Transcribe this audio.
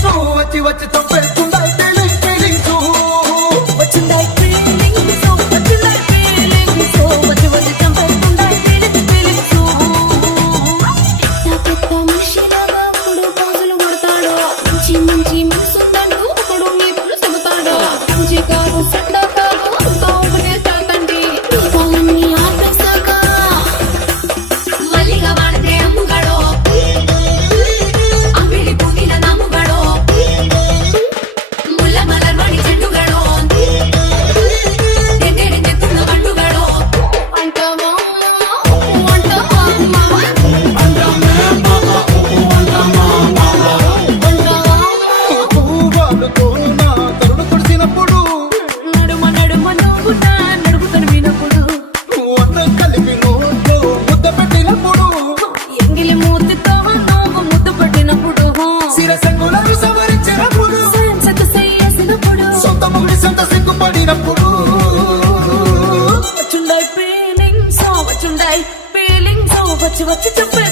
feelings వచ్చి వచ్చి చంపేస్తుండాయి feelings వచ్చిందాయి feelings వచ్చిందాయి feelings వచ్చి వచ్చి చంపేస్తుండాయి ఫీలింగ్స్ పెద్ద మనిషిలాగా ఒకడు పోజులు కొడతాడు మంచి మంచి మనసుందంటూ ఒకడు నీతులు చెబుతాడు మంచి కాదు చెడ్డ కాదు అంతా ఒకటే తాతండి వాళ్ళని ఆపేశాక మల్లిగా వాడితే అమ్ముగాడో అంగిడి పువ్విన నమ్ముగాడో ముల్ల మలర్వాడి చెట్టుగాడో ఎన్నెడి తెత్తున్న బండుగాడో అంటావా పువ్వులతో నా తరుడు కుడిసినప్పుడు నడుమ నడుమ నువ్వు నా నడుపు తడిమినప్పుడు అన్న కలిపి నోట్లో ముద్ద పెట్టినప్పుడు ఎంగిలి మూతితో నువ్వు ముద్దు పట్టినప్పుడు శిరసంగులను సవరించినప్పుడు సెన్సెట్ చేసినప్పుడు సొంత ముగిడి సొంత సిగ్గుపడినప్పుడు వచ్చుండాయి ఫీలింగ్స్ వచ్చుండాయి ఫీలింగ్స్ వచ్చి వచ్చి చెప్పే